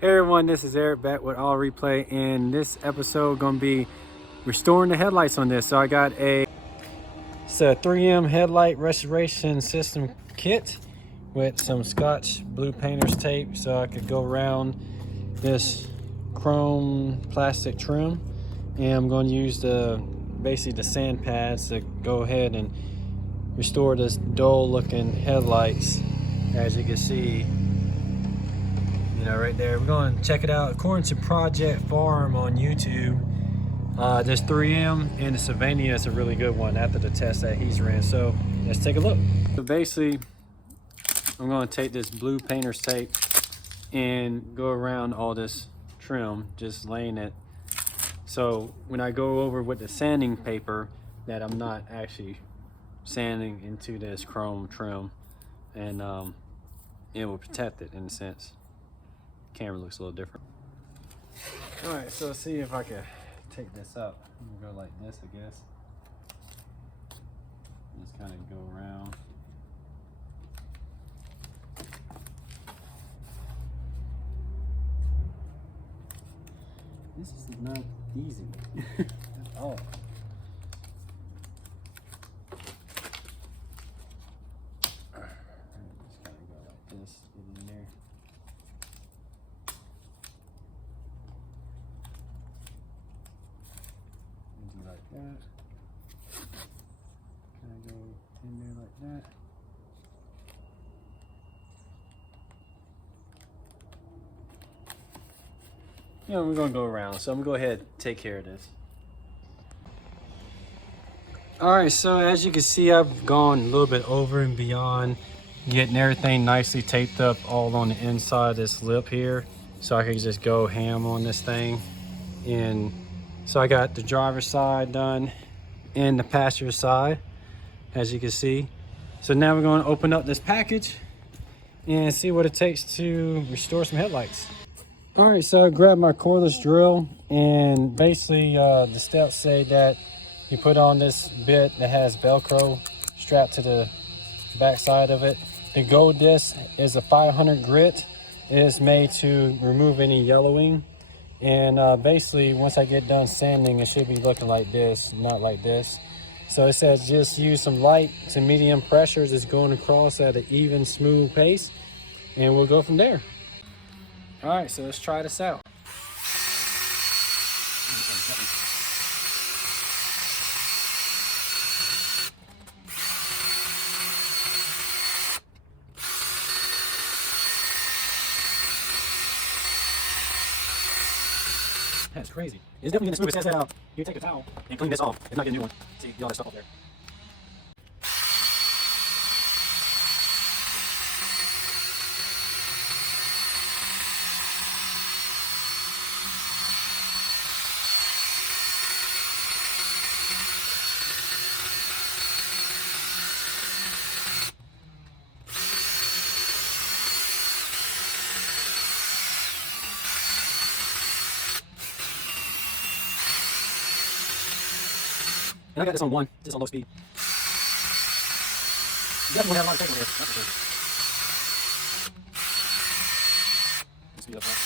Hey everyone, this is Eric back with All Replay, and this episode gonna be restoring the headlights on this. So I got it's a 3M headlight restoration system kit with some Scotch blue painter's tape, so I could go around this chrome plastic trim, and I'm going to use basically the sand pads to go ahead and restore this dull looking headlights. As you can see, right there. We're going to check it out. According to Project Farm on YouTube, this 3M and the Sylvania is a really good one after the test that he's ran. So let's take a look. So basically, I'm going to take this blue painter's tape and go around all this trim, just laying it. So when I go over with the sanding paper, that I'm not actually sanding into this chrome trim, and it will protect it in a sense. Camera looks a little different. All right, so let's see if I can take this up. I'm gonna go like this, I guess. Just kind of go around. This is not easy at all. Just kind of go like this, get in there. Like that. Kind of go in there like that. We're gonna go around, so I'm gonna go ahead and take care of this. All right, so as you can see, I've gone a little bit over and beyond getting everything nicely taped up all on the inside of this lip here, so I can just go ham on this thing. And so I got the driver's side done and the passenger side, as you can see. So now we're going to open up this package and see what it takes to restore some headlights. All right, so I grabbed my cordless drill, and basically the steps say that you put on this bit that has Velcro strapped to the back side of it. The gold disc is a 500 grit. It is made to remove any yellowing. And basically, once I get done sanding, it should be looking like this, not like this. So it says just use some light to medium pressures. It's going across at an even, smooth pace, and we'll go from there. All right, so let's try this out. That's crazy. It's definitely gonna smooth. It says that you take a towel and clean this off. It's not getting a new one. See, all that stuff up there. And I got this on one, just on low speed. Definitely have a lot of tape on here, that's for sure. Speed up that.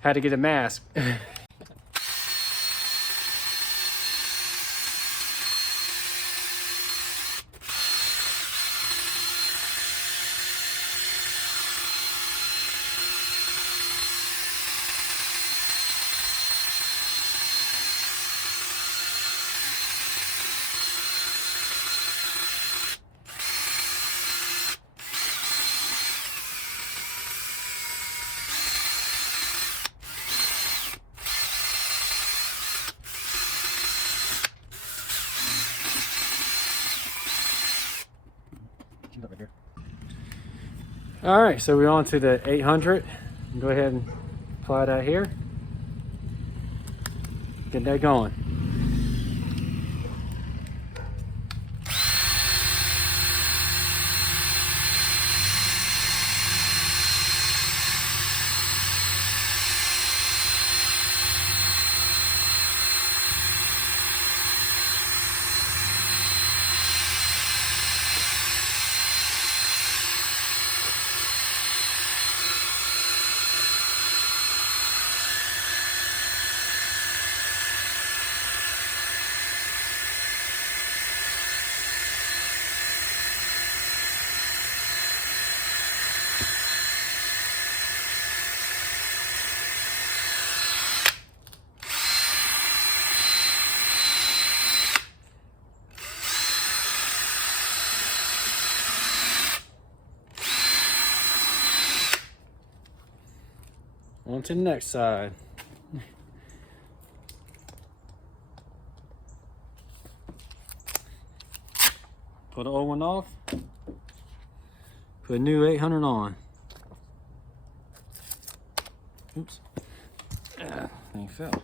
Had to get a mask. All right, so we're on to the 800. Go ahead and apply that here. Get that going. On to the next side. Put the old one off. Put a new 800 on. Oops. Thing fell.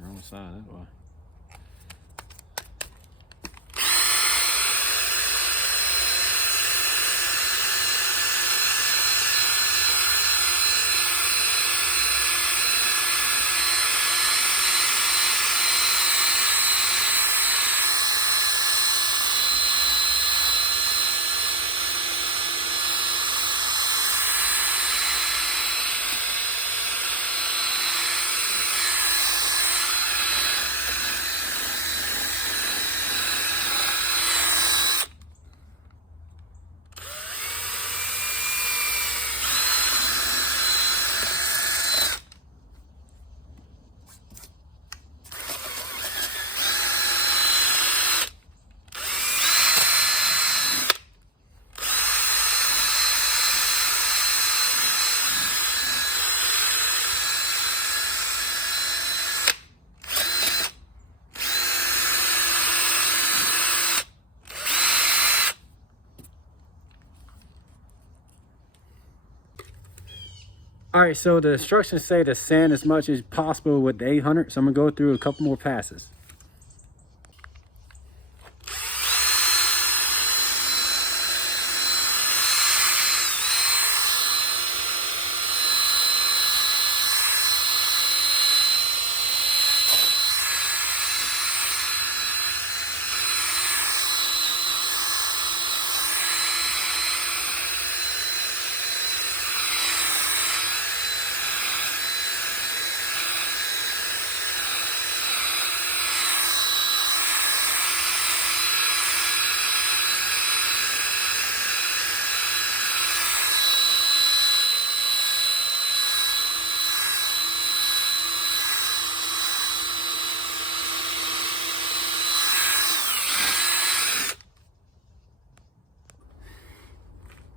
Wrong side, that way. All right, so the instructions say to sand as much as possible with the 800, so I'm gonna go through a couple more passes.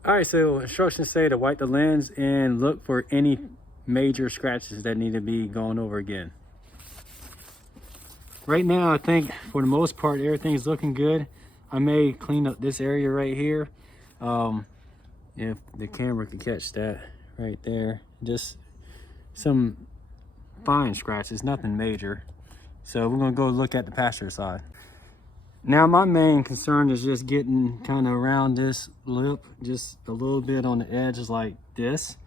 All right, so instructions say to wipe the lens and look for any major scratches that need to be gone over again. Right now, I think for the most part, everything's looking good. I may clean up this area right here. If the camera can catch that right there. Just some fine scratches, nothing major. So we're gonna go look at the passenger side. Now my main concern is just getting kind of around this lip, just a little bit on the edges like this.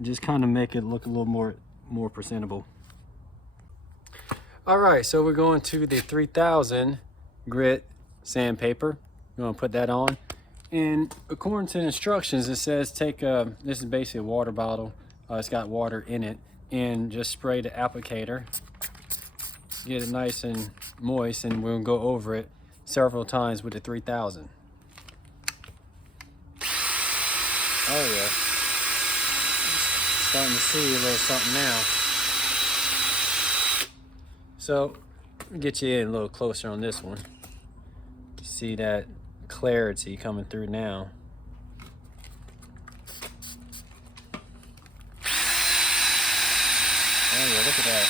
Just kind of make it look a little more presentable. All right, so we're going to the 3000 grit sandpaper. We're gonna put that on. And according to the instructions, it says take this is basically a water bottle. It's got water in it, and just spray the applicator. Get it nice and moist, and we're gonna go over it several times with the 3000. Oh yeah, starting to see a little something now. So get you in a little closer on this one. You see that clarity coming through now. Oh yeah, look at that.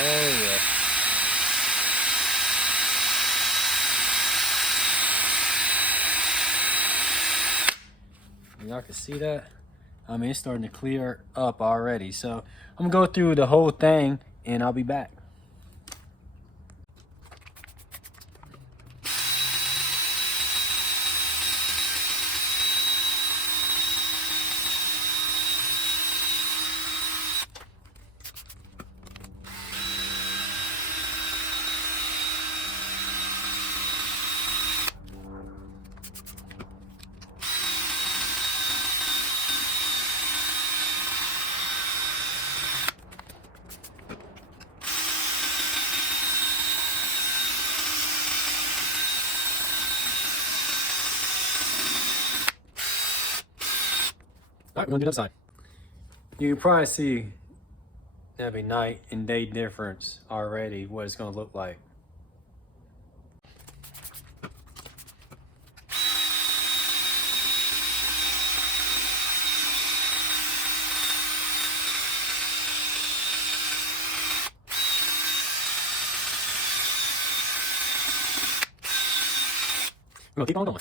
Oh yeah. Y'all can see that? I mean, it's starting to clear up already. So I'm gonna go through the whole thing and I'll be back. All right, we're gonna do the other side. You can probably see that'd be night and day difference already, what it's gonna look like. We're gonna keep on going.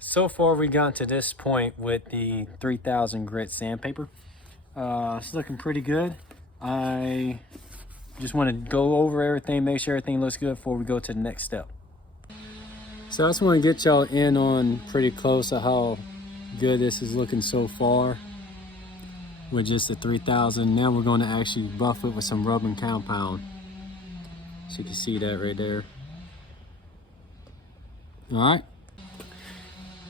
So far we got to this point with the 3000 grit sandpaper. It's looking pretty good. I just want to go over everything, make sure everything looks good before we go to the next step. So I just want to get y'all in on pretty close to how good this is looking so far with just the 3000. Now we're going to actually buff it with some rubbing compound. So you can see that right there.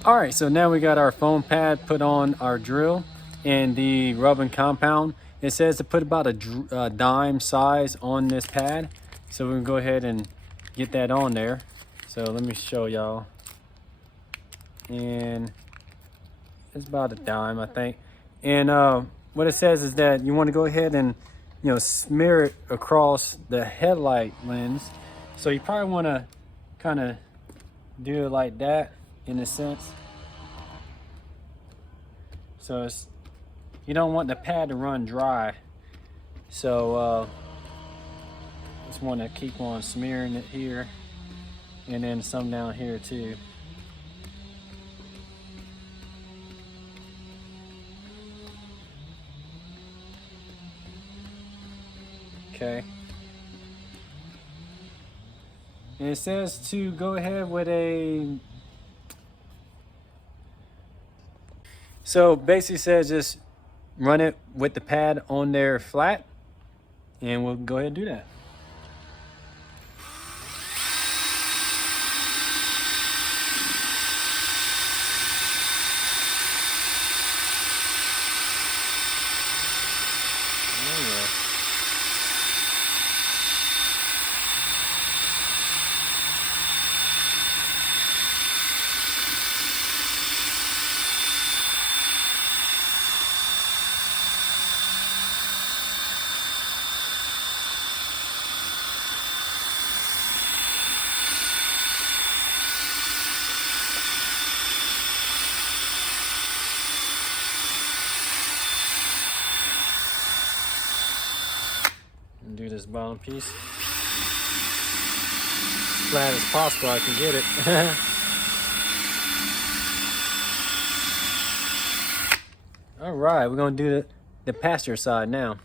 All right, so now we got our foam pad put on our drill and the rubbing compound. It says to put about a dime size on this pad. So we're gonna go ahead and get that on there. So let me show y'all. And it's about a dime, I think. And what it says is that you wanna go ahead and, you know, smear it across the headlight lens. So you probably wanna kind of do it like that, in a sense. So it's, you don't want the pad to run dry. So just want to keep on smearing it here and then some down here too. Okay. And it says to go ahead with a, so basically says just run it with the pad on there flat, and we'll go ahead and do that. Do this bottom piece as flat as possible. I can get it. All right, we're gonna do the passenger side now.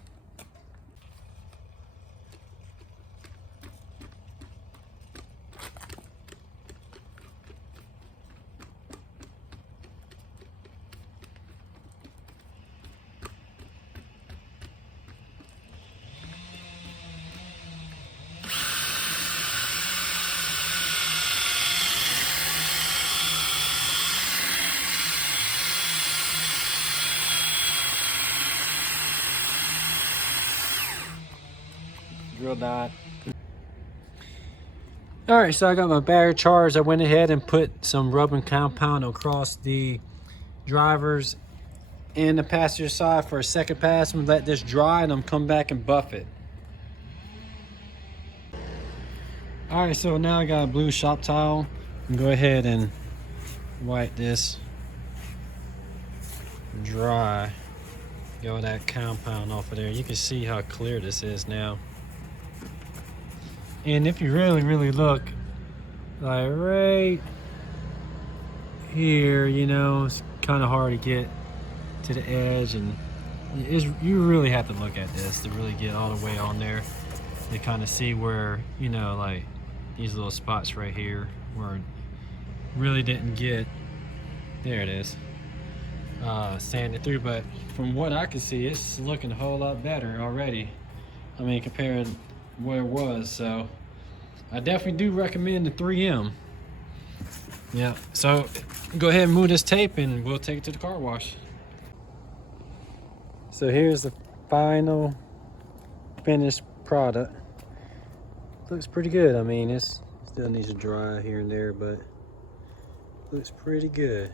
Drill dot. All right, so I got my battery charged. I went ahead and put some rubbing compound across the drivers and the passenger side for a second pass. I'm gonna let this dry and I'm come back and buff it. All right, so now I got a blue shop towel. I'm gonna go ahead and wipe this dry. Get all that compound off of there. You can see how clear this is now. And if you really look, like right here, you know, it's kind of hard to get to the edge, and you really have to look at this to really get all the way on there to kind of see where, you know, like these little spots right here where it really didn't get, there it is, sanded through. But from what I can see, it's looking a whole lot better already. I mean, compared to where it was. So I definitely do recommend the 3M. Yeah, so go ahead and move this tape and we'll take it to the car wash. So here's the final finished product. Looks pretty good. I mean, it still needs to dry here and there, but looks pretty good.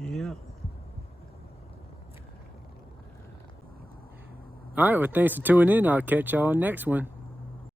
Yeah. All right, well, thanks for tuning in. I'll catch y'all next one.